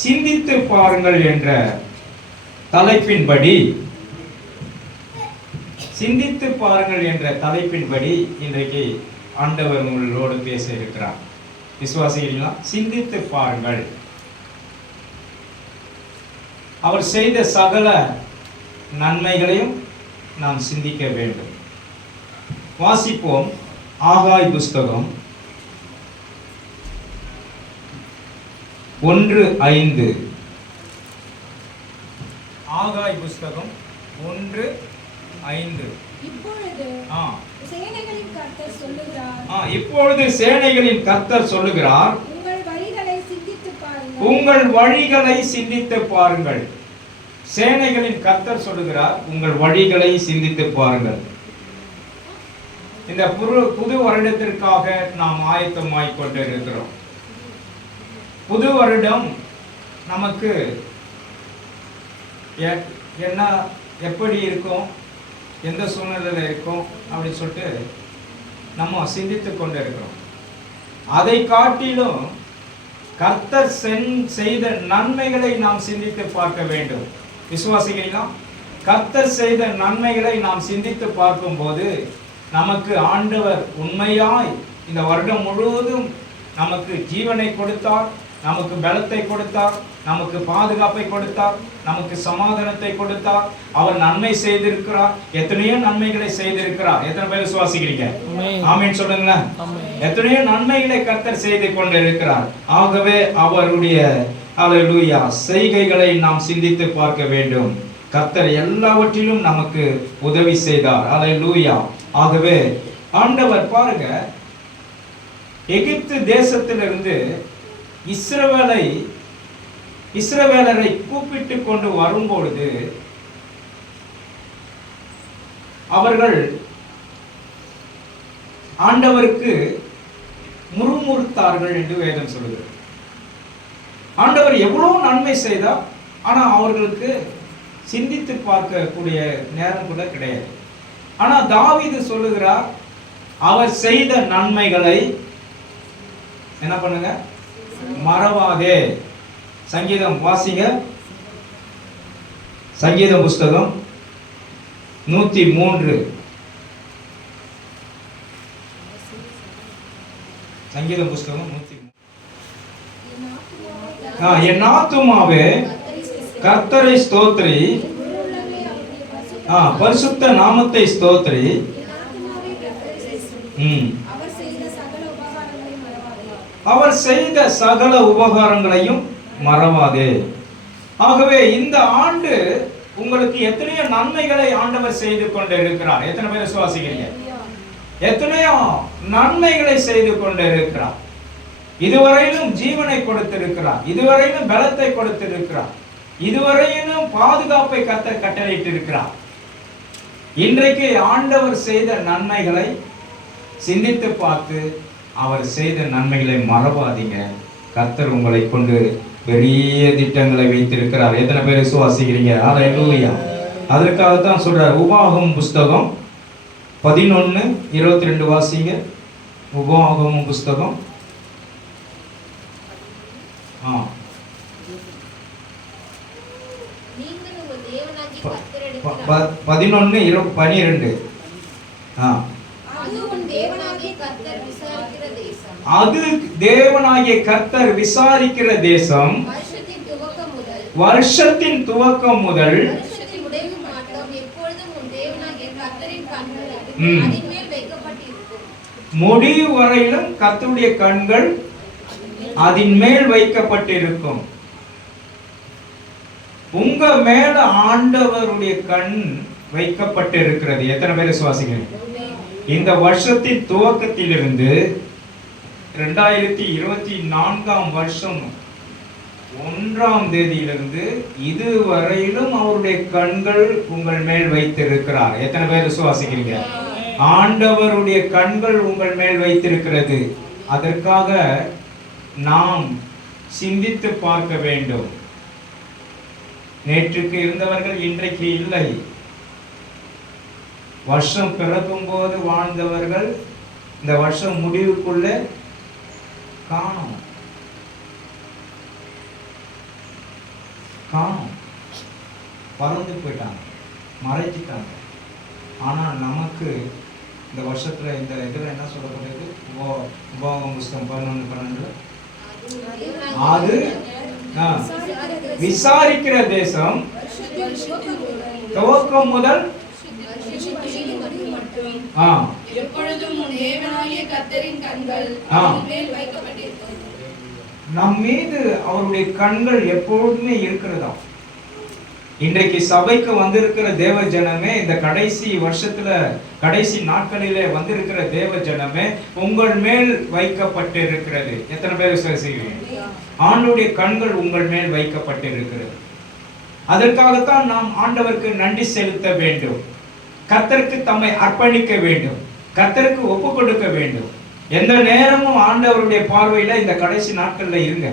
சிந்தித்து பாருங்கள் என்ற தலைப்பின்படி இன்றைக்கு ஆண்டவர் உங்களோடு பேச இருக்கிறார். விசுவாசிகளா, சிந்தித்து பாருங்கள். அவர் செய்த சகல நன்மைகளையும் நாம் சிந்திக்க வேண்டும். வாசிப்போம். ஆகாய் புஸ்தகம் 1:5. ஆகாய் புஸ்தகம் 1:5. இப்பொழுது சேனைகளின் கர்த்தர் சொல்லுகிறார், உங்கள் வழிகளை சிந்தித்து பாருங்கள். சேனைகளின் கர்த்தர் சொல்லுகிறார், உங்கள் வழிகளை சிந்தித்து பாருங்கள். இந்த புது வருடத்திற்காக நாம் ஆயத்தமாய் கொண்டிருக்கிறோம். புது வருடம் நமக்கு என்ன எப்படி இருக்கும், எந்த சூழ்நிலையில் இருக்கும் அப்படின்னு சொல்லிட்டு நம்ம சிந்தித்து கொண்டு இருக்கிறோம். அதை காட்டிலும் கர்த்தர் செய்த நன்மைகளை நாம் சிந்தித்து பார்க்க வேண்டும். விசுவாசிகளா, கர்த்தர் செய்த நன்மைகளை நாம் சிந்தித்து பார்க்கும்போது நமக்கு ஆண்டவர் உண்மையாய் இந்த வருடம் முழுவதும் நமக்கு ஜீவனை கொடுத்தார், நமக்கு பலத்தை கொடுத்தார், நமக்கு பாதுகாப்பை கொடுத்தார், நமக்கு சமாதானத்தை கொடுத்தார். அவர் நன்மை செய்திருக்கிறார், எத்தனையோ நன்மைகளை செய்திருக்கிறார். எத்தனை பேர் விசுவாசிக்கிறீங்க? ஆமென் சொல்லுங்களேன். எத்தனையோ நன்மைகளை கர்த்தர் செய்து கொண்டிருக்கிறார். ஆகவே அவருடைய அல்லேலூயா செய்கைகளை நாம் சிந்தித்து பார்க்க வேண்டும். கர்த்தர் எல்லாவற்றிலும் நமக்கு உதவி செய்தார். அல்லேலூயா. ஆகவே ஆண்டவர் பாருங்க, எகிப்து தேசத்திலிருந்து இஸ்ரவேலரை கூப்பிட்டு கொண்டு வரும்பொழுது அவர்கள் ஆண்டவருக்கு முறுமுறுத்தார்கள் என்று வேதம் சொல்லுகிறது. ஆண்டவர் எவ்வளவு நன்மை செய்தார், ஆனா அவர்களுக்கு சிந்தித்து பார்க்கக்கூடிய நேரம் கூட கிடையாது. ஆனா தாவீது சொல்லுகிறார், அவர் செய்த நன்மைகளை என்ன பண்ணுங்க, மறவாதே. சங்கீதம் வாசிங்க. சங்கீத புஸ்தகம் 103. சங்கீத புஸ்தகம் 103. என் ஆத்துமாவே கர்த்தரை ஸ்தோத்திரி, பரிசுத்த நாமத்தை ஸ்தோத்திரி. அவர் செய்த சகல உபகாரங்களையும் மறவாதே. ஆகவே இந்த ஆண்டு உங்களுக்கு எத்தனையோ நன்மைகளை ஆண்டவர் செய்து கொண்டு இருக்கிறார். எத்தனை பேர் விசுவாசிக்கிறீங்க? எத்தனையோ நன்மைகளை செய்து கொண்டு இருக்கிறார். இதுவரையிலும் ஜீவனை கொடுத்திருக்கிறார், இதுவரையிலும் பலத்தை கொடுத்திருக்கிறார், இதுவரையிலும் பாதுகாப்பை கர்த்தர் கட்டளையிட்டு இருக்கிறார். இன்றைக்கு ஆண்டவர் செய்த நன்மைகளை சிந்தித்து பார்த்து அவர் செய்த நன்மைகளை மறவாதீங்க. கர்த்தர் உங்களை கொண்டு பெரிய திட்டங்களை வைத்திருக்கிறார். எத்தனை பேர் விசுவாசிக்கிறீங்க? அல்லேலூயா. அதற்காகத்தான் சொல்றார். உபாகமம் புஸ்தகம் 11:22 வாசிங்க. உபாகமம் புஸ்தகம் 11:12. அது தேவனாகிய கர்த்தர் விசாரிக்கிற தேசம், வருஷத்தின் துவக்கம் முதல் முடிவு வரையிலும் கர்த்தருடைய கண்கள் அதன் மேல் வைக்கப்பட்டிருக்கும். உங்க மேல ஆண்டவருடைய கண் வைக்கப்பட்டிருக்கிறது. எத்தனை பேர் விசுவாசிக்கிறீங்க? இந்த வருஷத்தின் துவக்கத்திலிருந்து 2024 வருஷம் 1ஆம் தேதியிலிருந்து இதுவரையிலும் அவருடைய கண்கள் உங்கள் மேல் வைத்திருக்கிறார். எத்தனை பேர் விசுவாசிக்கிறீங்க? ஆண்டவருடைய கண்கள் உங்கள் மேல் வைத்திருக்கிறது. அதற்காக நாம் சிந்தித்து பார்க்க வேண்டும். நேற்றுக்கு இருந்தவர்கள் இன்றைக்கு இல்லை. வருஷம் பிறக்கும் போது வாழ்ந்தவர்கள் இந்த வருஷம் முடிவுக்குள்ள காணும். காணும், பறந்து போயிட்டாங்க, மறைச்சிட்டாங்க. ஆனால் நமக்கு இந்த வருஷத்துல இந்த இதில் என்ன சொல்லப்பட்டது? உபாகமம் புஸ்தகம் 11:12 அது விசாரிக்கிற தேசம் துவக்கம் முதல் நம் மீது அவருடைய கண்கள் எப்பொழுதுமே இருக்கிறதா. இன்றைக்கு சபைக்கு வந்திருக்கிற தேவ ஜனமே, இந்த கடைசி வருஷத்துல கடைசி நாட்களிலே வந்திருக்கிற தேவ ஜனமே, உங்கள் மேல் வைக்கப்பட்டிருக்கிறது. எத்தனை பேர் விசுவாசிக்கிறீங்க? ஆண்டவருடைய கண்கள் உங்கள் மேல் வைக்கப்பட்டிருக்கிறது. அதற்காகத்தான் நாம் ஆண்டவருக்கு நன்றி செலுத்த வேண்டும், கர்த்தருக்கு தம்மை அர்ப்பணிக்க வேண்டும், கர்த்தருக்கு ஒப்பு கொடுக்க வேண்டும். எந்த நேரமும் ஆண்டவருடைய பார்வையில இந்த கடைசி நாட்கள்ல இருங்க,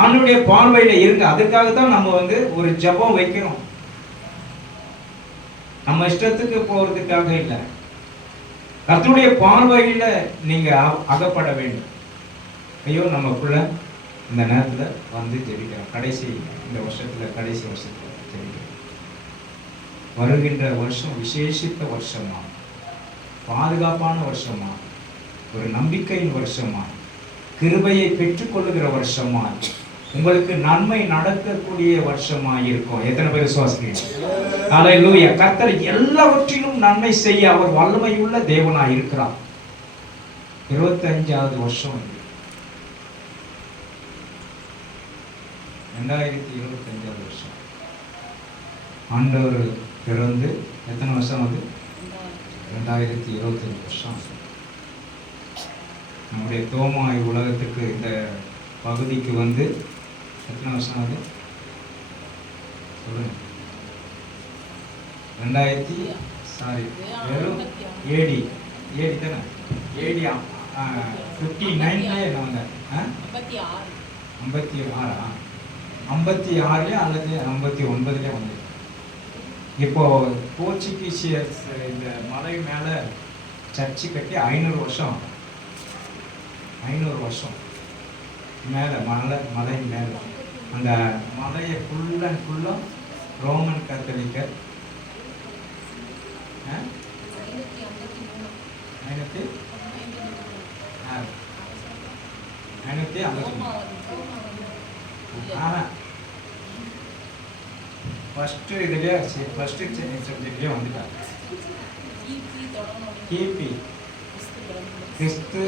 ஆண்டவருடைய பார்வையில இருங்க. அதுக்காகத்தான் நம்ம ஒரு ஜெபம் வைக்கிறோம். நம்ம இஷ்டத்துக்கு போறதுக்காக இல்லை, கர்த்தருடைய பார்வையில நீங்க அகப்பட வேண்டும். ஐயோ, நமக்குள்ள இந்த நேரத்துல ஜெபிக்கிறோம். கடைசி இந்த வருஷத்துல கடைசி வருஷத்துல ஜெபிக்கிறோம். வருகின்ற வருஷம் விசேஷித்த வருஷமா, பாதுகாப்பான வருஷமா, ஒரு நம்பிக்கையின் வருஷமா, கிருபையை பெற்றுக்கொள்ளுகிற வருஷமா, உங்களுக்கு நன்மை நடக்கக்கூடிய வருஷமா இருக்கும். எத்தனை பேர் விசுவாசிக்கிறீங்க? ஹல்லேலூயா. கர்த்தர் எல்லாவற்றிலும் நன்மை செய்ய அவர் வல்லமையுள்ள தேவனாய் இருக்கிறார். 25வது வருஷம், 2025வது வருஷம். ஆண்டவர் பிறந்து எத்தனை வருஷம்? 2025 வருஷம். நம்முடைய தோமாய் உலகத்துக்கு இந்த பகுதிக்கு எத்தனை வருஷம் ஆகுது சொல்லுங்க? 2000 ஏடி தானே? ஏடி 59 என்ன வந்தார்? 56 அல்லது 59 வந்து. இப்போ போர்ச்சுகீசியர்ஸ் இந்த மலை மேல சர்ச்சு கட்டி 500 வருஷம், 500 வருஷம் மேலே மலை மேலே அந்த மலையை ஃபுல்லாக ரோமன் கத்தோலிக்கர் 550 ஃபர்ஸ்ட் இதுலேயே ஃபர்ஸ்ட் சப்ஜெக்ட்லேயே வந்துட்டாங்க. கிபி கிறிஸ்து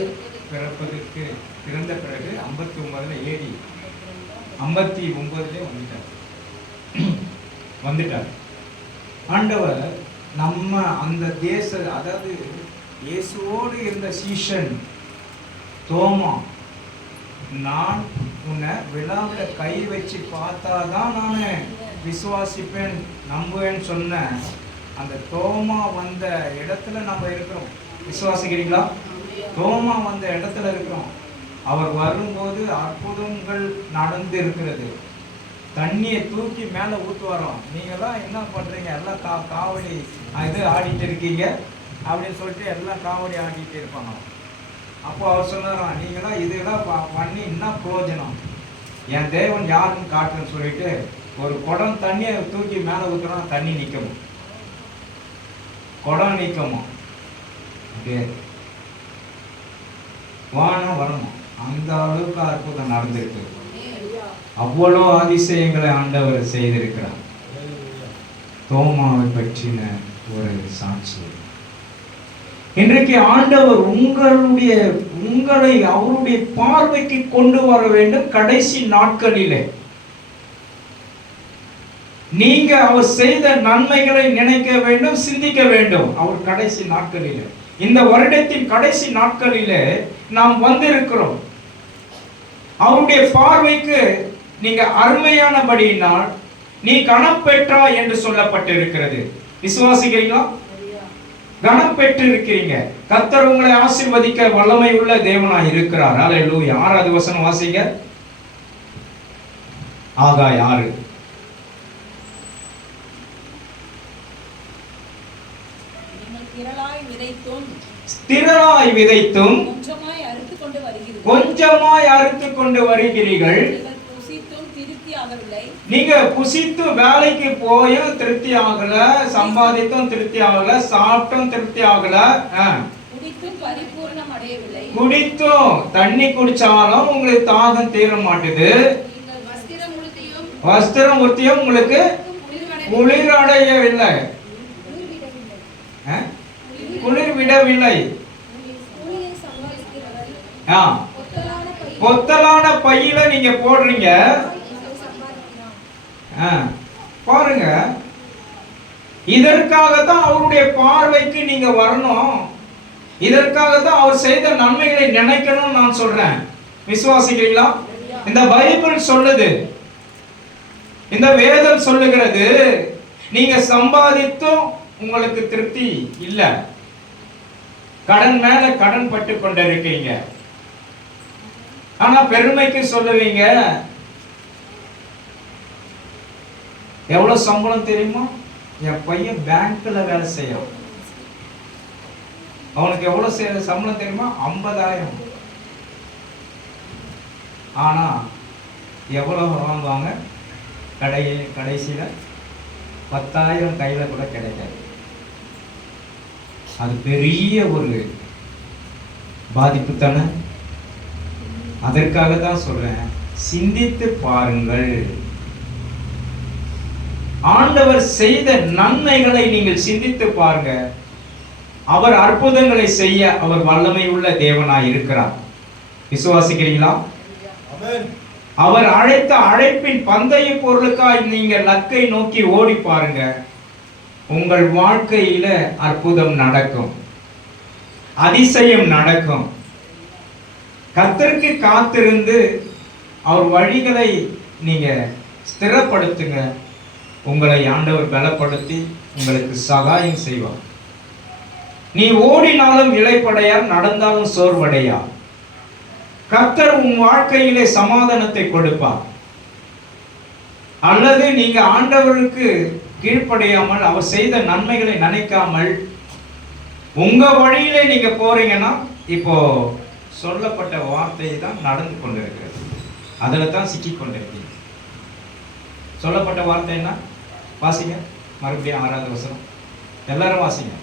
பிறந்த பிறகு 59 ஏடி 59 வந்துட்டார். ஆண்டவர் நம்ம அந்த தேச, அதாவது இயேசுவோடு இருந்த சீஷன் தோமா, நான் உன்னை விழாவில் கை வச்சு பார்த்தாதான் நான் விசுவாசிப்பேன் நம்புவேன்னு சொன்ன அந்த தோமா வந்த இடத்துல நம்ம இருக்கிறோம். விசுவாசிக்கிறீங்களா? தோமா வந்த இடத்துல இருக்கிறோம். அவர் வரும்போது அற்புதங்கள் நடந்து இருக்கிறது. தண்ணியை தூக்கி மேலே ஊற்றுவாரோம். நீங்களாம் என்ன பண்ணுறீங்க? எல்லாம் காவடி இது ஆடிட்டு இருக்கீங்க அப்படின்னு சொல்லிட்டு எல்லாம் காவடி ஆடிட்டு இருப்பாங்க. அப்போ அவர் சொன்னாராம், நீங்களாம் இதெல்லாம் பண்ணி என்ன பிரயோஜனம்? என் தேவன் யாருன்னு காட்டுன்னு சொல்லிட்டு ஒரு குடம் தண்ணியை தூக்கி மேலே ஊற்றுறோம், தண்ணி நிற்கணும், குடம் நிற்கணும், அப்படியே வானம் வரணும். அந்த அளவுக்கு அற்புதம் நடந்திருக்கு. அவ்வளோ அதிசயங்களை ஆண்டவர் செய்திருக்கிறார். தோமாவை பற்றின ஒரு சாட்சி. இன்றைக்கு ஆண்டவர் உங்களை அவருடைய பார்வைக்கு கொண்டு வர வேண்டும். கடைசி நாட்களிலே நீங்க அவர் செய்த நன்மைகளை நினைக்க வேண்டும், சிந்திக்க வேண்டும். அவர் கடைசி நாட்களிலே, இந்த வருடத்தின் கடைசி நாட்களிலே நாம் வந்திருக்கிறோம். அவருடைய பார்வைக்கு நீங்க அருமையானபடியினால் நீ கனம் பெற்றா என்று சொல்லப்பட்டிருக்கிறது. விசுவாசிக்கிறீங்களா? கனம் பெற்று இருக்கிறீங்க. கர்த்தர் உங்களை ஆசீர்வதிக்க வல்லமை உள்ள தேவனாய் இருக்கிறார். ஹல்லேலூயா. 6வது வசனம் வாசிங்க. ஆகாய் 6. திரளாய் விதைத்தும் கொஞ்சமாய் அறுத்து கொண்டு வருகிறீர்கள். நீங்க புசித்து வேலைக்கு போயும் திருப்தி ஆகல, சம்பாதித்தும் திருப்தி ஆகல, சாப்பிட்டும் திருப்தி ஆகல, குடித்தும் தண்ணி குடிச்சாலும் உங்களுக்கு தாகம் தீர மாட்டுது, வஸ்திரம் உடுத்தியும் உங்களுக்கு குளிர் அடையவில்லை, குளிர் விடவில்லை, பொத்தலான பையில நீங்க போடுறீங்க. பாருங்க, இதற்காகத்தான் அவருடைய பார்வைக்கு நீங்க வரணும், இதற்காகத்தான் அவர் செய்த நன்மைகளை நினைக்கணும். நான் சொல்றேன், விசுவாசிக்கிறீங்களா? இந்த பைபிள் சொல்லுது, இந்த வேதம் சொல்லுகிறது, நீங்க சம்பாதித்தும் உங்களுக்கு திருப்தி இல்ல, கடன் மேல கடன் பட்டு கொண்டிருக்கீங்க. ஆனா பெருமைக்கு சொல்லுவீங்க, எவ்வளவு சம்பளம் தெரியுமா? என் பையன் பேங்க்ல வேலை செய்யறான், அவனுக்கு எவ்வளவு சம்பளம் தெரியுமா? 50,000. ஆனா எவ்வளவு வாங்குவாங்க? கடைசியில 10,000 கையில கூட கிடைக்காது. அது பெரிய ஒரு பாதிப்பு தானே. அதற்காக தான் சொல்றேன், சிந்தித்து பாருங்கள். ஆண்டவர் செய்த நன்மைகளை நீங்கள் சிந்தித்து பாருங்க. அவர் அற்புதங்களை செய்ய அவர் வல்லமை உள்ள தேவனாய் இருக்கிறார். விசுவாசிக்கிறீங்களா? அவர் அழைத்த அழைப்பின் பந்தய பொருளுக்காய் நீங்க லக்கை நோக்கி ஓடி பாருங்க, உங்கள் வாழ்க்கையில அற்புதம் நடக்கும், அதிசயம் நடக்கும். கர்த்தருக்கு காத்திருந்து அவர் வழிகளை நீங்க ஸ்திரப்படுத்துங்க, உங்களை ஆண்டவர் பலப்படுத்தி உங்களுக்கு சகாயம் செய்வார். நீ ஓடினாலும் இளைப்படையார், நடந்தாலும் சோர்வடையார். கர்த்தர் உன் வாழ்க்கையிலே சமாதானத்தை கொடுப்பார். அல்லது நீங்க ஆண்டவருக்கு கீழ்ப்படையாமல் அவர் செய்த நன்மைகளை நினைக்காமல் உங்க வழியிலே நீங்க போறீங்கன்னா, இப்போ சொல்லப்பட்ட வார்த்தை தான் நடந்து கொண்டிருக்கிறது, அதுல தான் சிக்கி கொண்டிருக்கீங்க. சொல்லப்பட்ட வார்த்தை என்ன? வாசிங்க மறுபடியும் 6வது வசனம். எல்லாரும் வாசிங்க,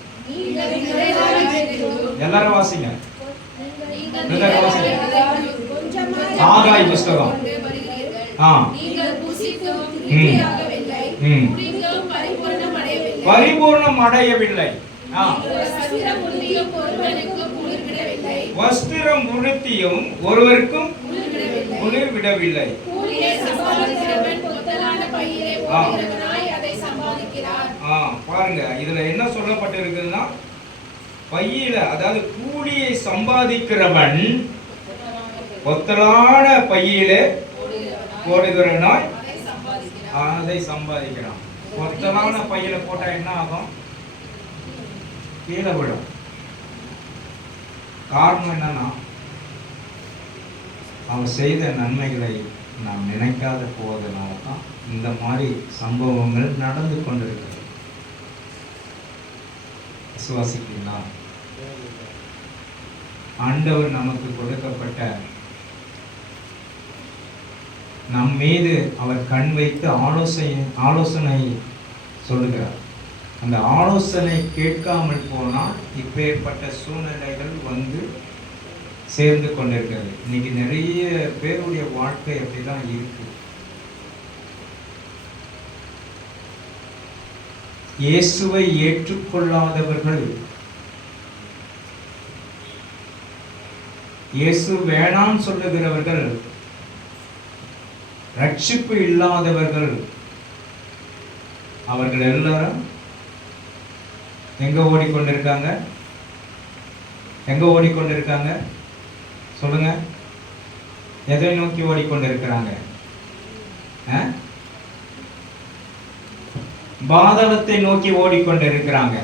எல்லாரும் வாசிங்க. ஆகாய் புஸ்தகம். பரிபூர்ணம் அடையவில்லை, வஸ்திரம் உடுத்தியும் ஒருவருக்கும் குளிர் விடவில்லை. பாருங்க, இதுல என்ன சொல்லப்பட்டிருக்குன்னா, பையில, அதாவது கூலியை சம்பாதிக்கிறவன் பொத்தலான பையிலே போடுகிறவனாய் அதை சம்பாதிக்கிறான். பொத்தலான பையில போட்டா என்ன ஆகும்? கீழே விடும். காரணம் என்னன்னா, அவன் செய்த நன்மைகளை நாம் நினைக்காத போவதனால தான் இந்த மாதிரி சம்பவங்கள் நடந்து கொண்டிருக்கிறது. விசுவாசிக்கிறீங்களா? ஆண்டவர் நமக்கு கொடுக்கப்பட்ட, நம் மீது அவர் கண் வைத்து ஆலோசனை சொல்லுகிறார். அந்த ஆலோசனை கேட்காமல் போனால் இப்பேற்பட்ட சூழ்நிலைகள் வந்து சேர்ந்து கொண்டிருக்கிறது. இன்னைக்கு நிறைய பேருடைய வாழ்க்கை அப்படிதான் இருக்கு. இயேசுவை ஏற்றுக்கொள்ளாதவர்கள், இயேசு வேணாம் சொல்லுகிறவர்கள், ரட்சிப்பு இல்லாதவர்கள், அவர்கள் எல்லாரும் எங்க ஓடிக்கொண்டிருக்காங்க? எங்க ஓடிக்கொண்டிருக்காங்க? சொல்லுங்க. எதை நோக்கி ஓடிக்கொண்டிருக்கிறாங்க? பாதாளத்தை நோக்கி ஓடிக்கொண்டிருக்கிறாங்க.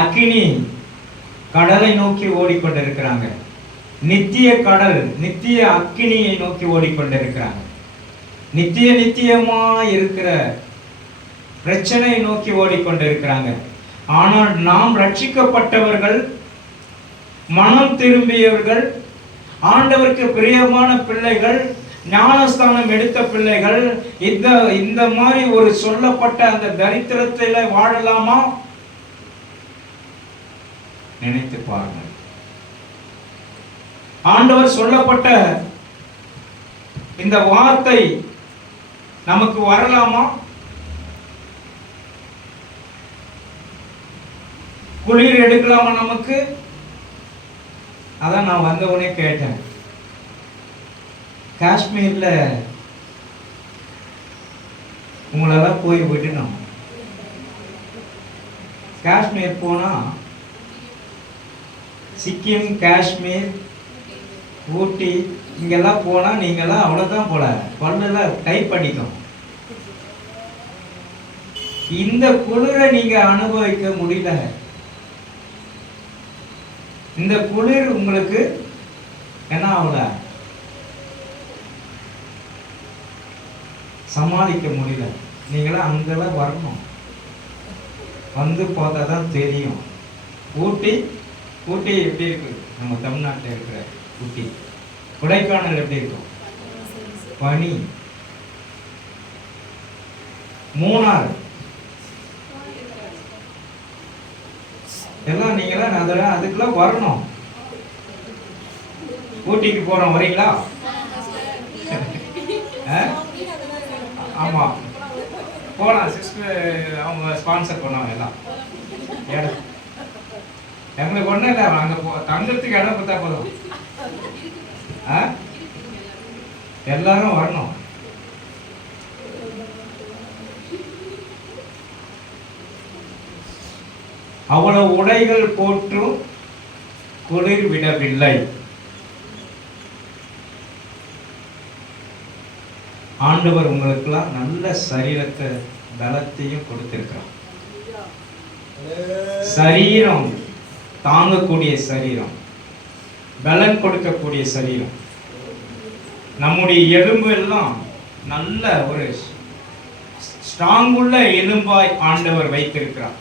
அக்கினி கடலை நோக்கி ஓடிக்கொண்டிருக்கிறாங்க. நித்திய கடல், நித்திய அக்கினியை நோக்கி ஓடிக்கொண்டிருக்கிறாங்க. நித்தியமா இருக்கிற பிரச்சனையை நோக்கி ஓடிக்கொண்டிருக்கிறாங்க. ஆனால் நாம் ரட்சிக்கப்பட்டவர்கள், மனம் திரும்பியவர்கள், ஆண்டவருக்கு பிரியமான பிள்ளைகள், ஞானஸ்தானம் எடுத்த பிள்ளைகள் இந்த மாதிரி ஒரு சொல்லப்பட்ட அந்த தரித்திரத்தில வாழலாமா? நினைத்து பாருங்கள். ஆண்டவர் சொல்லப்பட்ட இந்த வார்த்தை நமக்கு வரலாமா? குளிர் எடுக்கலாமா நமக்கு? அதான் நான் வந்தவனே கேட்டேன், காஷ்மீர்ல உங்களெல்லாம் போய் விடணும். காஷ்மீர் போனா சிக்கிம், காஷ்மீர், ஊட்டி இங்கெல்லாம் போனா நீங்கெல்லாம் அவ்வளவுதான் போல பல்லுல கைப்படிக்கும். இந்த குளிரை நீங்க அனுபவிக்க முடியல. இந்த குளிர் உங்களுக்கு என்ன ஆகல, சமாளிக்க முடியல. நீங்களாம் அங்கெல்லாம் வரணும், வந்து பார்த்தா தான் தெரியும். ஊட்டி ஊட்டி எப்படி இருக்கு? நம்ம தமிழ்நாட்டில் இருக்கிற ஊட்டி. கொடைக்கானல் எப்படி இருக்கும்? பனி. மூணார் எல்லாம் நீங்களாம் அதுக்கெல்லாம் வரணும். ஊட்டிக்கு போறோம், வரீங்களா? ஆமா போலாம் சிஸ்டர், அவங்க ஸ்பான்சர் பண்ணுவாங்க எல்லாம். இடம் எங்களுக்கு ஒன்றும் இல்லை, அங்கே தங்கத்துக்கு இடம் கொடுத்தா போதும். எல்லாரும் வரணும். அவ்வளவு உடைகள் போற்றும் குளிர் விடவில்லை. ஆண்டவர் உங்களுக்கெல்லாம் நல்ல சரீரத்தை பலத்தையும் கொடுத்திருக்கிறார். சரீரம் தாங்கக்கூடிய சரீரம், பலன் கொடுக்கக்கூடிய சரீரம். நம்முடைய எலும்பு எல்லாம் நல்ல ஒரு ஸ்ட்ராங் உள்ள எலும்பாய் ஆண்டவர் வைத்திருக்கிறார்.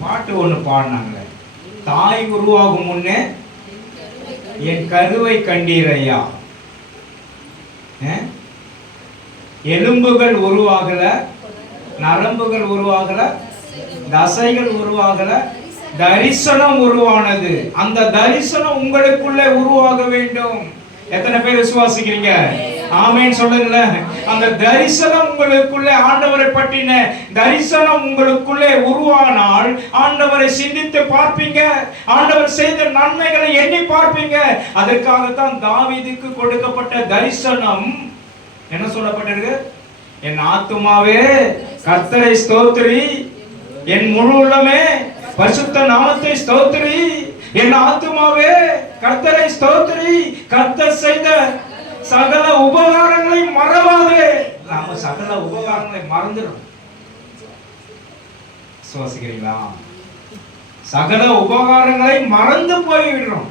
பாட்டு ஒண்ணு பாடினாங்களே, தாய் உருவாகும் முன்னே என் கருவை கண்டீரையா. எலும்புகள் உருவாகல, நரம்புகள் உருவாகல, தசைகள் உருவாகல, தரிசனம் உருவானது. அந்த தரிசனம் உங்களுக்குள்ளே உருவாக வேண்டும். எத்தனை பேர் விசுவாசிக்கிறீங்க? ஆமென் சொல்லுங்க. அந்த தரிசனம் உங்களுக்குள்ளே, ஆண்டவரை பற்றின தரிசனம் உங்களுக்குள்ளே உருவானால் ஆண்டவரை சிந்தித்து பார்ப்பீங்க, ஆண்டவர் செய்த நன்மைகளை எண்ணி பார்ப்பீங்க. அதற்காகத்தான் தாவீதுக்கு கொடுக்கப்பட்ட தரிசனம் என்ன சொல்லப்பட்டிருக்கு? என் ஆத்துமாவே கர்த்தரை ஸ்தோத்திரி, என் முழு உள்ளமே பரிசுத்த நாமத்தை ஸ்தோத்திரி. என் ஆத்துமாவே கர்த்தரை ஸ்தோத்திரி, கர்த்தர் செய்த சகல உபகாரங்களை மறவாதே. நாம சகல உபகாரங்களை மறந்துடும். சுவாசிக்கிறீங்களா? சகல உபகாரங்களை மறந்து போய்விடுறோம்.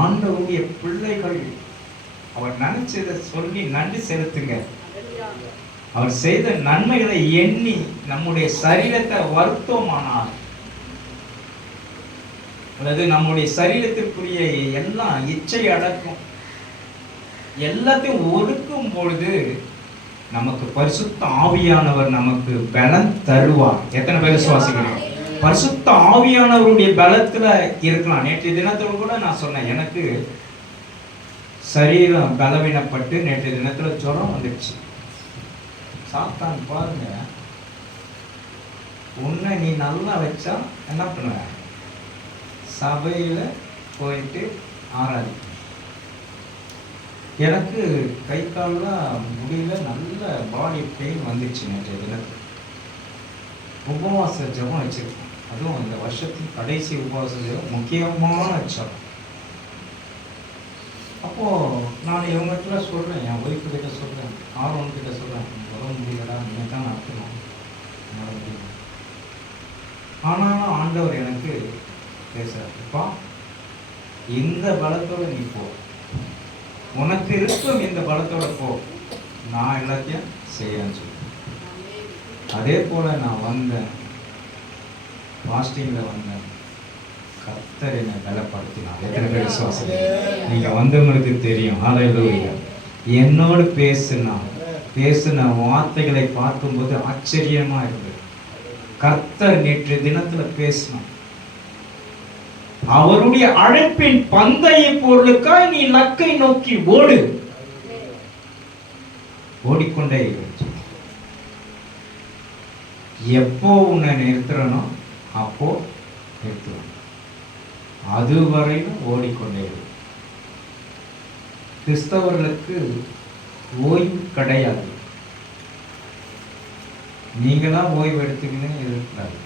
ஆண்டவருடைய பிள்ளைகள் அவர் நினைச்சதை சொல்லி நன்றி செலுத்துங்க. அவர் செய்த நன்மைகளை எண்ணி நம்முடைய சரீரத்தை வருத்தமானால், அல்லது நம்முடைய சரீரத்திற்குரிய எல்லாம் இச்சை அடக்கும், எல்லாத்தையும் ஒடுக்கும் பொழுது நமக்கு பரிசுத்த ஆவியானவர் நமக்கு பலன் தருவார். எத்தனை பேர் விசுவாசிக்கிறீங்க? பரிசுத்த ஆவியானவருடைய பலத்துல இருக்கலாம். நேற்றைய தினத்தோடு கூட நான் சொன்னேன், எனக்கு சரீரம் பலவீனப்பட்டு நேற்றைய தினத்துல ஜுரம் வந்துடுச்சு. சாத்தான் பாருங்க, உன்னை நீ நல்லா வச்சா என்ன பண்ணுவ? சபையில போயிட்டு ஆராதி. எனக்கு கை கால்லாம் முடியல, நல்ல பாடி பெயின் வந்துச்சு. நேற்றைய தினத்தில் உபவாச ஜபம் வச்சிருக்கேன். அதுவும் இந்த வருஷத்தின் கடைசி உபவாச ஜபம், முக்கியமான ஜபம். அப்போ நான் இவங்ககிட்ட சொல்றேன், என் ஒய்ஃபு கிட்ட சொல்றேன், ஆர்வன் கிட்ட சொல்றேன், வர முடியலடா, நீங்க தான் நடத்தணும். ஆனாலும் ஆண்டவர் எனக்கு பேசுறப்பா, இந்த பலத்தோட நீ போ, உனக்கு இருக்கும் இந்த பலத்தோட போ, நான் எல்லாத்தையும் செய்யறேன்னு சொல்லி. அதே போல நான் வந்தேன், பாஸ்டிங்ல வந்தேன், கர்த்தர் என்னை பலப்படுத்தினார். எத்தனை பேர் விசுவாசம்? நீங்க வந்தவங்களுக்கு தெரியும். ஹல்லேலூயா. என்னோடு பேசின வார்த்தைகளை பார்க்கும்போது ஆச்சரியமா இருந்தது. கர்த்தர் நேற்று தினத்துல பேசினார். அவருடைய அழைப்பின் பந்தய பொருளுக்காய் நீ லக்கை நோக்கி ஓடு, ஓடிக்கொண்டே இரு. எப்போ உன்னை நிறுத்துறனோ அப்போ நிறுத்துறோம், அதுவரையும் ஓடிக்கொண்டே இரு. கிறிஸ்தவர்களுக்கு ஓய்வு கிடையாது. நீங்களா ஓய்வு எடுத்துக்கணும் இருக்கக்கூடாது.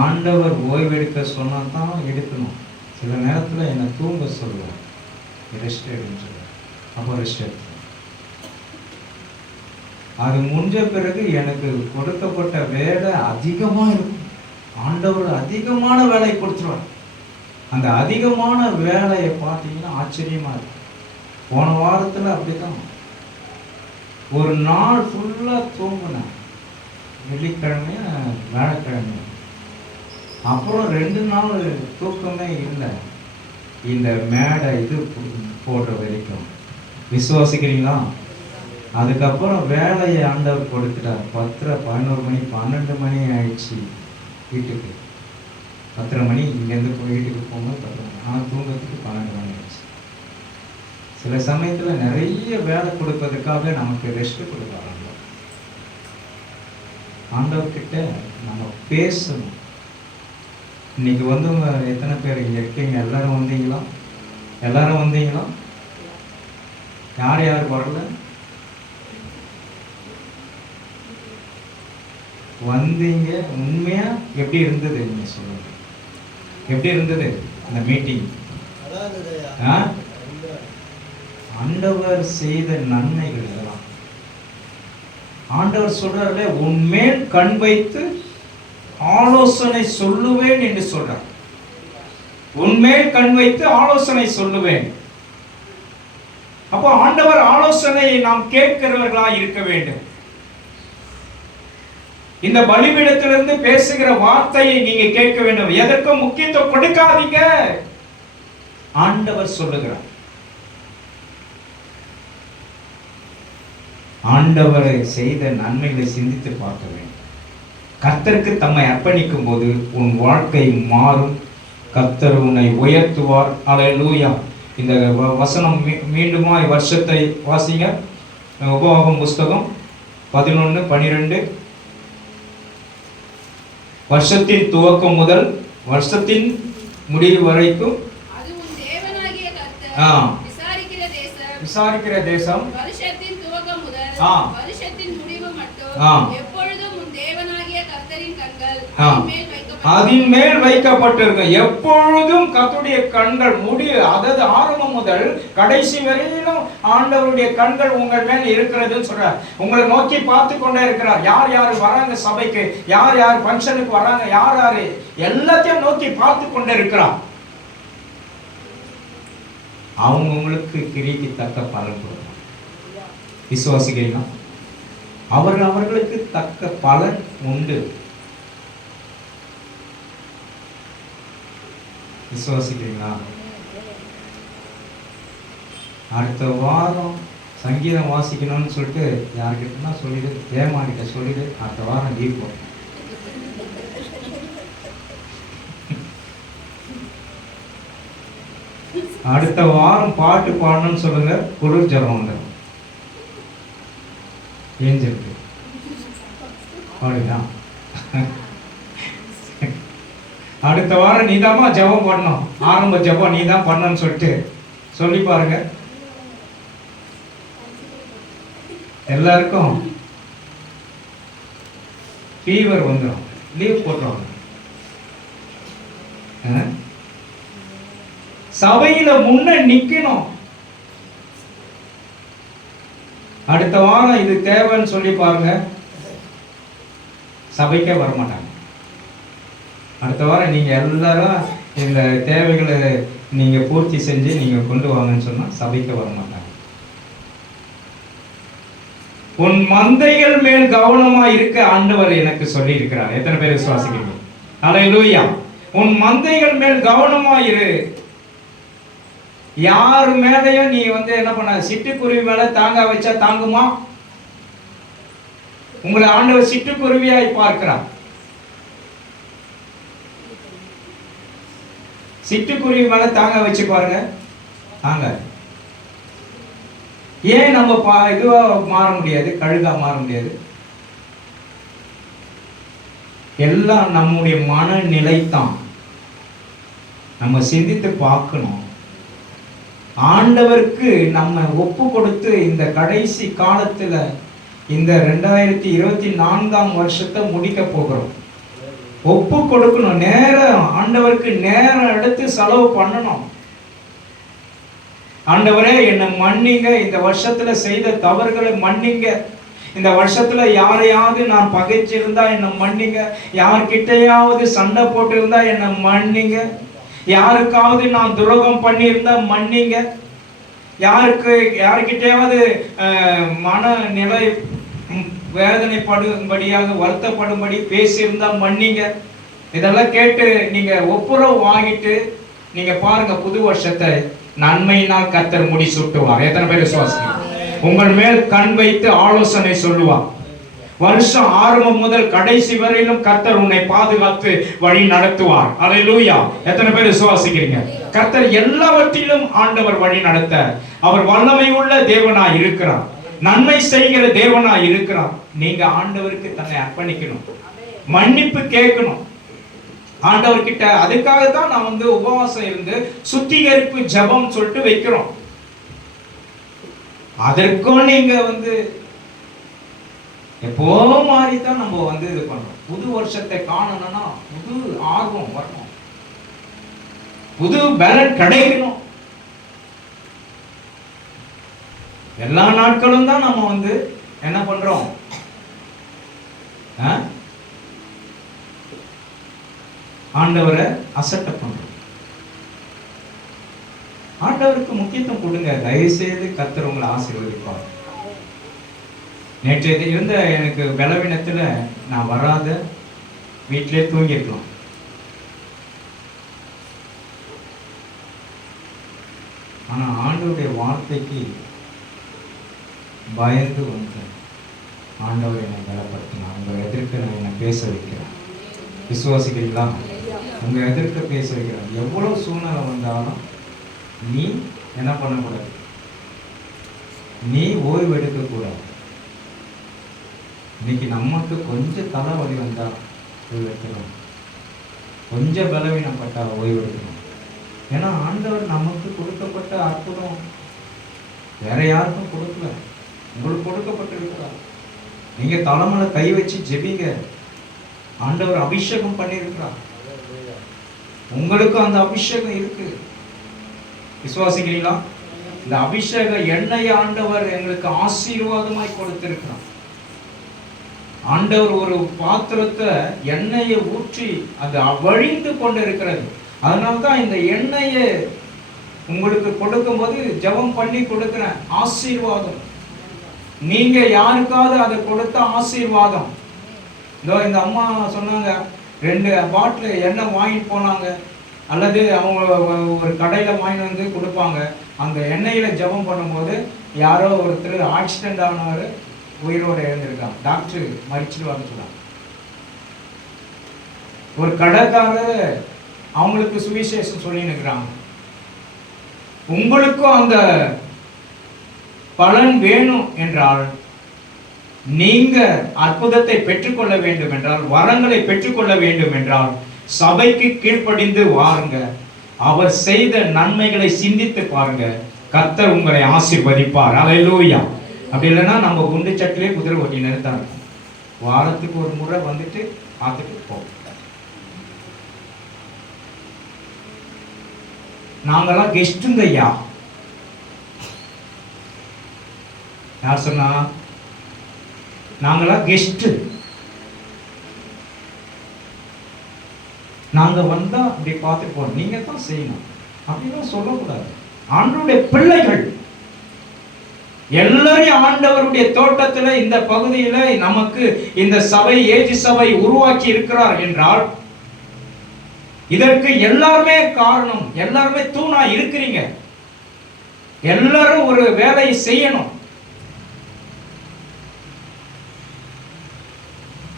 ஆண்டவர் ஓய்வு எடுக்க சொன்னா தான் எடுக்கணும். சில நேரத்தில் என்னை தூங்க சொல்லுவார், ரெஸ்ட் எடுன்னு சொல்லுவார். அப்போ ரெஸ்ட் எடுத்து அது முடிஞ்ச பிறகு எனக்கு கொடுக்கப்பட்ட வேலை அதிகமாக இருக்கும். ஆண்டவர் அதிகமான வேலையை கொடுத்துருவார். அந்த அதிகமான வேலையை பார்த்தீங்கன்னா ஆச்சரியமா இருக்கு. போன வாரத்தில் அப்படிதான் ஒரு நாள் ஃபுல்லாக தூங்கினேன், வெள்ளிக்கிழமை வியாழக்கிழமை. அப்புறம் 2 நாள் தூக்கமே இல்லை, இந்த மேடை இது போடுற வரைக்கும். விசுவாசிக்கிறீங்களா? அதுக்கப்புறம் வேலையை ஆண்டவர் கொடுத்துட்டார். 10, 11 மணி 12 மணி ஆயிடுச்சு வீட்டுக்கு. 10 மணி இங்கேருந்து வீட்டுக்கு போகும்போது 10 மணி, ஆனால் தூங்கத்துக்கு 12 மணி ஆயிடுச்சு. சில சமயத்தில் நிறைய வேலை கொடுப்பதற்காக நமக்கு ரெஸ்ட் கொடுப்பாங்க. ஆண்டவர்கிட்ட நம்ம பேசணும். இன்னைக்கு வந்து எத்தனை பேர் இங்கே இருக்கீங்க? எல்லாரும் வந்தீங்களா? எல்லாரும் வந்தீங்களா? யார் யார் வரல? வந்தீங்க. உண்மையா எப்படி இருந்தது? நீங்க சொல்லுங்க, எப்படி இருந்தது அந்த மீட்டிங்? ஆண்டவர் செய்த நன்மைகள் இதெல்லாம். ஆண்டவர் சொல்றாரு, உன்மேல் கண் வைத்து ஆலோசனை சொல்லுவேன் என்று சொல்றார். உன்மேல் கண் வைத்து ஆலோசனை சொல்லுவேன். அப்போ ஆண்டவர் ஆலோசனையை நாம் கேட்கிறவர்களா இருக்க வேண்டும். இந்த பலிபீடத்திலிருந்து பேசுகிற வார்த்தையை நீங்க கேட்க வேண்டும். எதற்கும் முக்கியத்துவம் கொடுக்காதீங்க, ஆண்டவர் சொல்லுகிறார். ஆண்டவரை செய்த நன்மைகளை சிந்தித்து பார்க்க வேண்டும். கர்த்தருக்கு தம்மை அர்ப்பணிக்கும் போது உன் வாழ்க்கை மாறும். கர்த்தர் உன்னை உயர்த்துவார். அல்லேலூயா. இந்த வசனம் மீண்டுமாய் வருஷத்தை வாசிங்க. உபாகமம் புஸ்தகம் 11:12. வருஷத்தின் துவக்கம் முதல் வருஷத்தின் முடிவு வரைக்கும் விசாரிக்கிற தேசம், வருஷத்தின் துவக்கம் முதல் வருஷத்தின் முடிவு மட்டும் எப்பொழுதும் உன் தேவனாகிய கர்த்தரின் கண்கள் அதின் மேல் வைக்கப்பட்டிருக்கும். எப்பொழுதும் கர்த்தருடைய கண்கள் அதாவது ஆரம்பம் முதல் கடைசி வரையிலும் ஆண்டவருடைய கண்கள் உங்கள் மேல் இருக்கிறதுன்னு சொல்றார். உங்களை நோக்கி பார்த்து கொண்டே இருக்கிறார். யார் யார் வராங்க சபைக்கு, யார் யார் ஃபங்க்ஷனுக்கு வராங்க, யார் யாரு எல்லாத்தையும் நோக்கி பார்த்து கொண்டே இருக்கிறார். அவங்களுக்கு கிரிக்கு தக்க பலன் கொடுப்பார். விசுவாசிக்கிறீங்களா? அவர்களுக்கு தக்க பலன் உண்டு. விசுவாசிக்கிறீங்களா? அடுத்த வாரம் சங்கீதம் வாசிக்கணும்னு சொல்லிட்டு யார்கிட்டனா சொல்லிடு, ஏமாகிட்ட சொல்லிடு, அடுத்த வாரம் லீவ் போடும். அடுத்த வாரம் பாட்டு பாடணும்னு சொல்லுங்க, குளிர் ஜரம் வந்துடும். ஏஞ்சிருக்கு பாடுங்களா? அடுத்த வாரம் நீதாம்மா ஜெபம் பண்ணணும், ஆரம்ப ஜெபம் நீதான் பண்ணணும்னு சொல்லிட்டு சொல்லி பாருங்க. எல்லாருக்கும் ஃபீவர் வந்துடும், லீவ் போட்டுருவாங்க. சபையில முன்ன நிக்கணும். அடுத்த வாரம் இது தேவைன்னு சொல்லி பாருங்க, சபைக்கே வரமாட்டாங்க. அடுத்த வாரம் நீங்க எல்லாரும் இந்த தேவைகளை நீங்க பூர்த்தி செஞ்சு நீங்க கொண்டு வாங்கன்னு சொன்னா சபைக்கு வரமாட்டாங்க. உன் மந்தைகள் மேல் கவனமா இருக்க ஆண்டவர் எனக்கு சொல்லி இருக்கிறார். எத்தனை பேர் விசுவாசிக்கிறீங்க? அல்லேலூயா. உன் மந்தைகள் மேல் கவனமா இரு. யாரு மேலையும் நீ என்ன பண்ண, சிட்டுக்குருவி மேல தாங்காய் வச்சா தாங்குமா? உங்களை ஆண்டவர் சிட்டுக்குருவியாய் பார்க்கிறார். சிட்டுக்குருவி மேல தாங்காய் வச்சு பாருங்க, தாங்க. ஏன் நம்ம இதுவா மாற முடியாது, கழுகா மாற முடியாது? எல்லாம் நம்முடைய மனநிலை தான். நம்ம சிந்தித்து பார்க்கணும். ஆண்டவருக்கு நம்ம ஒப்பு கொடுத்து இந்த கடைசி காலத்துல இந்த 2024ஆம் வருஷத்தை முடிக்க போகிறோம். ஒப்பு கொடுக்கணும், நேரம் ஆண்டவருக்கு நேரம் எடுத்து செலவு பண்ணணும். ஆண்டவரே என்னை மன்னிங்க, இந்த வருஷத்துல செய்த தவறுகளை மன்னிங்க, இந்த வருஷத்துல யாரையாவது நான் பகைச்சிருந்தா என்னை மன்னிங்க, யார்கிட்டையாவது சண்டை போட்டு இருந்தா என்னை மன்னிங்க, யாருக்காவது நான் துரோகம் பண்ணியிருந்தா மன்னிங்க, யாருக்கிட்டையாவது மனநிலை வேதனைப்படும்படியாக வருத்தப்படும்படி பேசியிருந்தா மன்னிங்க. இதெல்லாம் கேட்டு நீங்க ஒப்புரவு வாங்கிட்டு நீங்க பாருங்க, புது வருஷத்தை நன்மையினால் கர்த்தர் முடி சூட்டுவார். எத்தனை பேர் விசுவாசிங்க? உங்கள் மேல் கண் வைத்து ஆலோசனை சொல்லுவார். வருஷம் ஆரம்பம் முதல் கடைசி வரையிலும் கர்த்தர் உன்னை பாதுகாத்து வழி நடத்துவார். அல்லேலூயா! எத்தனை பேர் விசுவாசிக்கிறீங்க? கர்த்தர் எல்லாவற்றிலும் ஆண்டவர் வழி நடத்த அவர் வல்லமை உள்ள தேவனாய் இருக்கிறார், நன்மை செய்கிற தேவனாய் இருக்கிறார். நீங்க ஆண்டவருக்கு தன்னை அர்ப்பணிக்கணும், மன்னிப்பு கேட்கணும் ஆண்டவர்கிட்ட. அதுக்காக தான் நான் உபவாசம் இருந்து சுத்திகரிப்பு ஜெபம் சொல்லிட்டு வைக்கிறோம். அதற்கும் நீங்க எப்போ மாதிரி தான் நம்ம இது பண்றோம். புது வருஷத்தை காணணும்னா புது ஆர்வம் வரணும், புது பலன் கிடைக்கணும். எல்லா நாட்களும் தான் நம்ம என்ன பண்றோம், ஆண்டவரை அசட்டை பண்றோம். ஆண்டவருக்கு முக்கியத்துவம் கொடுங்க. தயவு செய்து கர்த்தர் உங்களை ஆசீர்வதிப்பார். நேற்று இருந்த எனக்கு பலவீனத்துல நான் வராத வீட்டிலே தூங்கிருக்கலாம். ஆனா ஆண்டவருடைய வார்த்தைக்கு பயந்து ஆண்டவர் என்னை பலப்படுத்தினார். உங்க எதிர்க்க நான் என்னை பேச வைக்கிறேன். விசுவாசிக்கிறீங்களா? உங்க எதிர்க்க பேச வைக்கிறேன். எவ்வளவு சூழ்நிலை வந்தாலும் நீ என்ன பண்ணக்கூடாது, நீ ஓய்வு எடுக்க கூடாது. இன்னைக்கு நமக்கு கொஞ்சம் தலைவலி வந்தா ஓய்வு எடுக்கணும், கொஞ்சம் பலவீனப்பட்டா ஓய்வு எடுக்கணும். ஏன்னா ஆண்டவர் நமக்கு கொடுக்கப்பட்ட அற்புதம் வேற யாருக்கும் கொடுக்கல, உங்களுக்கு கொடுக்கப்பட்டிருக்கிறார். நீங்க தலைமையில கை வச்சு ஜெபிங்க, ஆண்டவர் அபிஷேகம் பண்ணியிருக்கிறார். உங்களுக்கு அந்த அபிஷேகம் இருக்கு. விசுவாசிக்கிறீங்களா? இந்த அபிஷேக எண்ணெய் ஆண்டவர் எங்களுக்கு ஆசீர்வாதமாய் கொடுத்திருக்கிறார். ஆண்டவர் ஒரு பாத்திரத்தை எண்ணெயை ஊற்றி அது வழிந்து கொண்டு இருக்கிறது. அதனால்தான் இந்த எண்ணெயை உங்களுக்கு கொடுக்கும் போது ஜெபம் பண்ணி கொடுக்கிறேன். ஆசீர்வாதம். நீங்க யாருக்காவது அதை கொடுத்த ஆசீர்வாதம். இந்த அம்மா சொன்னாங்க, 2 பாட்டில் எண்ணெய் வாங்கிட்டு போனாங்க, அல்லது அவங்க ஒரு கடையில் வாங்கி கொடுப்பாங்க. அந்த எண்ணெயில் ஜெபம் பண்ணும்போது யாரோ ஒருத்தர் ஆக்சிடென்ட் ஆனவர் உயிரோடு எழுந்திருக்காங்க. டாக்டர் மறிச்சுட்டு வர சொன்னாங்க. ஒரு கடைக்காரர் அவங்களுக்கு சுவிசேஷம் சொல்லி நிற்கிறாங்க. உங்களுக்கும் அந்த பலன் வேணும் என்றால், நீங்க அற்புதத்தை பெற்றுக்கொள்ள வேண்டும் என்றால், வரங்களை பெற்றுக்கொள்ள வேண்டும் என்றால், சபைக்கு கீழ்ப்படிந்து வாருங்க. அவர் செய்த நன்மைகளை சிந்தித்து பாருங்க. கர்த்தர் உங்களை ஆசீர்வதிப்பார். அல்லேலூயா! அப்படி இல்லைன்னா நம்ம குண்டு சட்டிலே குதிரை ஓட்டி நிறுத்தாங்க. வாரத்துக்கு ஒரு முறை வந்துட்டு பார்த்துட்டு போவோம். நாங்கெல்லாம் கெஸ்ட்டுங்க ஐயா. யார் சொன்னா? நாங்கெல்லாம் கெஸ்ட். நாங்க வந்தா அப்படி பார்த்துட்டு போறோம், நீங்க தான் செய்யணும் அப்படின்னு சொல்லக்கூடாது. ஆண்டவருடைய பிள்ளைகள் எல்லாரையும் ஆண்டவருடைய தோட்டத்துல இந்த பகுதியில நமக்கு இந்த சபை ஏஜி சபை உருவாக்கி இருக்கிறார் என்றால், இதற்கு எல்லாருமே காரணம், எல்லாருமே தூணா இருக்கிறீங்க. எல்லாரும் ஒரு வேலையை செய்யணும்.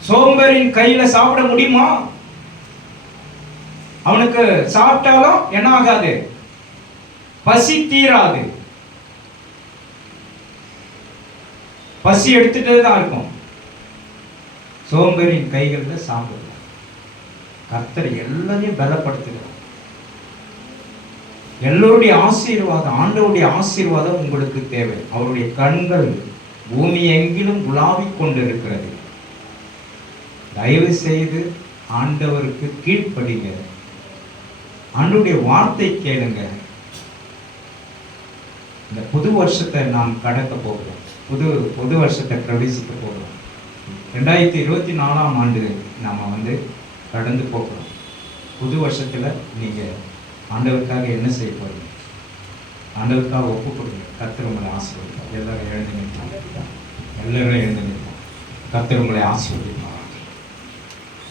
சோம்பேறின் கையில சாப்பிட முடியுமா? அவனுக்கு சாப்பிட்டாலும் என்ன ஆகாது? பசி தீராது. பசி எடுத்துட்டே தான் இருக்கும். சோம்பேறின் கைகளில் சாப்பிடலாம். கர்த்தர் எல்லாரையும் பலப்படுத்துகிறார். எல்லோருடைய ஆசீர்வாதம், ஆண்டவருடைய ஆசீர்வாதம் உங்களுக்கு தேவை. அவருடைய கண்கள் பூமி எங்கிலும் உலாவிக் கொண்டிருக்கிறது. தயவு செய்து ஆண்டவருக்கு கீழ்ப்படிங்க. ஆண்டவருடைய வார்த்தை கேளுங்க. இந்த புது வருஷத்தை நாம் கடக்க போகிறோம். புது வருஷத்தை பிரவேசிக்க போகிறோம். 2024ஆம் ஆண்டு நாம் கடந்து போகிறோம். புது வருஷத்துல நீங்க ஆண்டவருக்காக என்ன செய்ய போறீங்க? ஆண்டவருக்காக ஒப்பு கொடுங்க. கர்த்தர் உங்களை ஆசீர்வதிப்பார். எல்லாரும் எழுந்து நிற்போம். கர்த்தர் உங்களை ஆசீர்வதிப்பார்.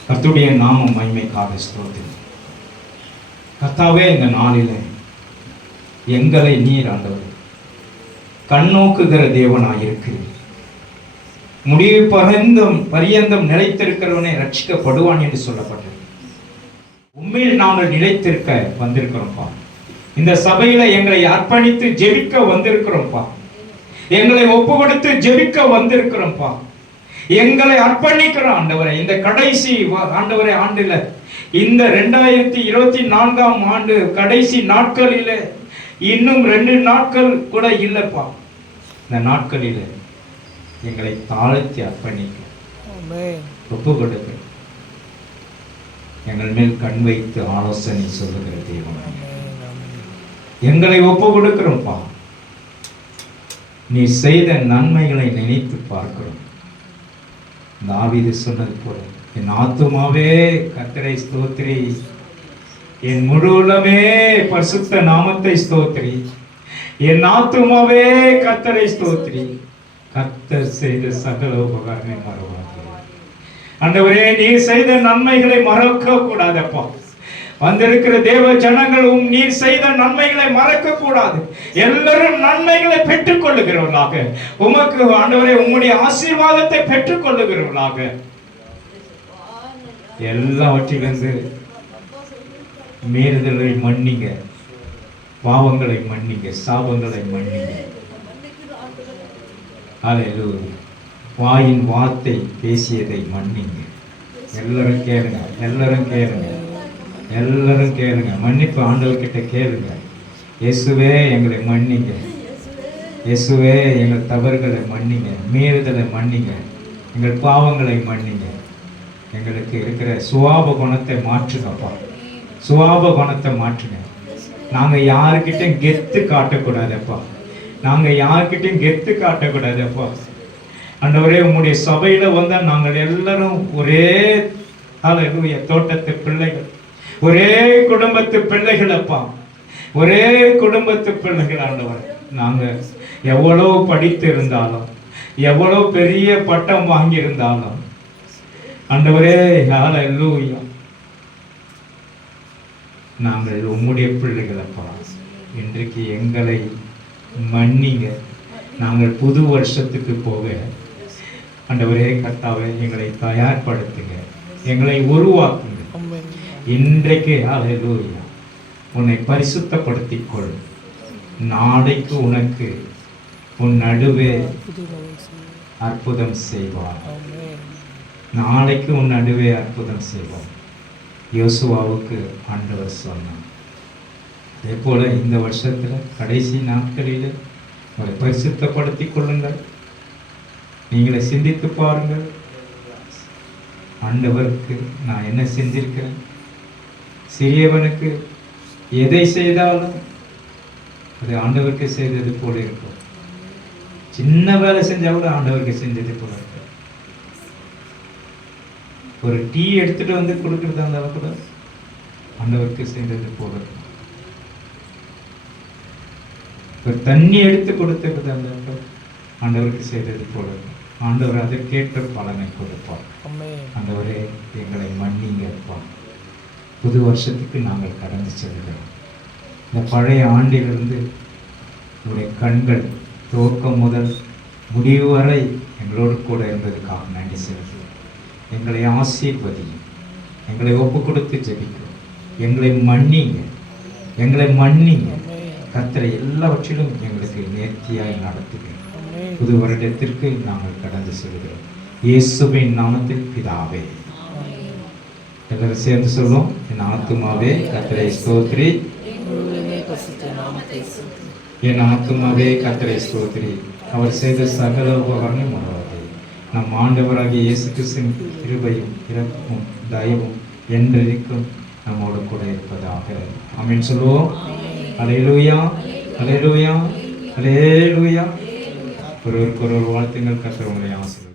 கர்த்தருடைய நாமம் மகிமைக்காக ஸ்தோத்திரம். கர்த்தாவே, இந்த நாளில எங்களை நீர் ஆண்டவர் கண்ணோக்குகிற தேவனாயிருக்கிறீர். முடிவு பரியந்தம் நிலைத்திருக்கிறவனே ரட்சிக்கப்படுவான் என்று சொல்லப்பட்டது. உண்மையில் நாங்கள் நிலைத்திருக்க வந்திருக்கிறோம்ப்பா. இந்த சபையில எங்களை அர்ப்பணித்து ஜெபிக்க வந்திருக்கிறோம்ப்பா. எங்களை ஒப்பு கொடுத்து ஜெபிக்க வந்திருக்கிறோம்ப்பா. எங்களை அர்ப்பணிக்கிறோம் ஆண்டவரை. இந்த கடைசி ஆண்டவரை ஆண்டுல, இந்த 2024ஆம் ஆண்டு கடைசி நாட்களில இன்னும் 2 நாட்கள் கூட இல்லப்பா. இந்த நாட்களில எங்களை தாழ்த்தி அர்ப்பணிக்க ஒப்பு கொடுக்க எங்கள் மேல் கண் வைத்து ஆலோசனை சொல்லுகிற தெய்வம், எங்களை ஒப்பு கொடுக்கிறோம்ப்பா. நீ செய்த நன்மைகளை நினைத்து பார்க்கிறோம். தாவீது சொன்னது போல, என் ஆத்துமாவே கர்த்தரை ஸ்தோத்திரி, என் முழு உள்ளமே பரிசுத்த நாமத்தை ஸ்தோத்திரி, என் ஆத்துமாவே கர்த்தரை ஸ்தோத்திரி, கர்த்தர் செய்த சகல உபகாரங்களை மறவாதே. ஆண்டவரே, நீ செய்த நன்மைகளை மறக்க கூடாதப்பா. வந்திருக்கிற தேவ ஜனங்களும் நீர் செய்த நன்மைகளை மறக்க கூடாது. எல்லாரும் நன்மைகளை பெற்றுக் கொள்ளுகிறவர்களாக, உமக்கு ஆண்டவரே உம்முடைய ஆசீர்வாதத்தை பெற்றுக் கொள்ளுகிறவர்களாக, எல்லாவற்றிலிருந்து மீறுதலை மன்னிங்க, பாவங்களை மன்னிங்க, சாபங்களை மன்னிங்க. அல்லேலூயா. வாயின் வார்த்தை பேசியதை மன்னிங்க. எல்லாரும் கேளுங்க, எல்லாரும் கேளுங்க, எல்லாரும் கேளுங்க. மன்னிப்பு ஆண்டவர்கிட்ட கேளுங்க. இயேசுவே எங்களை மன்னிங்க, இயேசுவே எங்கள் தவறுகளை மன்னிங்க, மீறுதலை மன்னிங்க, எங்கள் பாவங்களை மன்னிங்க. எங்களுக்கு இருக்கிற சுவாப குணத்தை மாற்றுங்கப்பா. சுவாப குணத்தை மாற்றுங்க. நாங்கள் யாருக்கிட்டையும் கெத்து காட்டக்கூடாதப்பா. நாங்கள் யாருக்கிட்டையும் கெத்து காட்டக்கூடாதப்பா. ஆண்டவரே, உம்முடைய சபையில வந்தால் நாங்கள் எல்லாரும் ஒரே அல்லேலூயா தோட்டத்து பிள்ளைகள், ஒரே குடும்பத்து பிள்ளைகள் அப்பா, ஒரே குடும்பத்து பிள்ளைகள். ஆண்டவர், நாங்கள் எவ்வளோ படித்து இருந்தாலும், எவ்வளோ பெரிய பட்டம் வாங்கி இருந்தாலும், ஆண்டவரே அல்லேலூயா, நாங்கள் உம்முடைய பிள்ளைகள் அப்பா. இன்றைக்கு எங்களை மன்னிங்க. நாங்கள் புது வருஷத்துக்கு போக ஆண்டவரே கர்த்தாவே எங்களை தயார்படுத்துங்க, எங்களை உருவாக்குங்க. இன்றைக்கு அல்லேலூயா உன்னை பரிசுத்தப்படுத்திக் கொள். நாளைக்கு உனக்கு உன் நடுவே அற்புதம் செய்வார். நாளைக்கு உன் நடுவே அற்புதம் செய்வார். யோசுவாவுக்கு ஆண்டவர் சொன்னார். அதே போல இந்த வருஷத்துல கடைசி நாட்களில் உங்களை பரிசுத்தப்படுத்திக் கொள்ளுங்கள். நீங்களை சிந்தித்து பாருங்கள். ஆண்டவருக்கு நான் என்ன செஞ்சிருக்கிறேன்? சிறியவனுக்கு எதை செய்தாலும் அது ஆண்டவருக்கு செய்தது போல இருக்கும். சின்ன வேலை செஞ்சா கூட ஆண்டவருக்கு செஞ்சது போல இருக்கும். ஒரு டீ எடுத்துட்டு வந்து கொடுக்கறதா இருந்தாலும் கூட ஆண்டவருக்கு செய்தது போல இருக்கும். ஒரு தண்ணி எடுத்து கொடுத்தது அந்த ஆண்டவருக்கு செய்தது போல இருக்கும். ஆண்டவர் அதற்கேற்ற பலனை கொடுப்பார். ஆண்டவரே எங்களை மன்னிங்கப்பா. புது வருஷத்துக்கு நாங்கள் கடந்து செல்கிறோம். இந்த பழைய ஆண்டிலிருந்து உங்களுடைய கண்கள் துவக்கம் முதல் முடிவு வரை எங்களோடு கூட இருந்ததுக்காக நன்றி செலுத்துகிறோம். எங்களை ஆசீர்வதியும், எங்களை ஒப்பு கொடுத்து ஜெபிக்கிறோம். எங்களை மன்னிங்க, எங்களை மன்னிங்க கர்த்தரை, எல்லாவற்றிலும் எங்களுக்கு நேர்த்தியாய் நடத்துகிறோம். புது வருடத்திற்கு நாங்கள் கடந்து செல்கிறோம். இயேசுவின் நாமத்தில் பிதாவே. எல்லாரும் சேர்ந்து சொல்லுவோம். என் ஆத்துமாவே கர்த்தரை ஸ்தோத்திரி, என் ஆத்துமாவே கர்த்தரை ஸ்தோத்திரி, அவர் செய்த சகல உபகாரங்களும் மறவாதே. நம் ஆண்டவராகிய இயேசு கிறிஸ்துவின் கிருபையும் இரக்கமும் தயவும் என்றென்றைக்கும் நம்மோடு கூட இருப்பதாக. ஆமென் சொல்லுவோம். அல்லேலூயா, அல்லேலூயா, அல்லேலூயா. ஒருவருக்கு ஒரு வாழ்த்துங்கள். கர்த்தர் உங்களை ஆசீர்வதிப்பார்.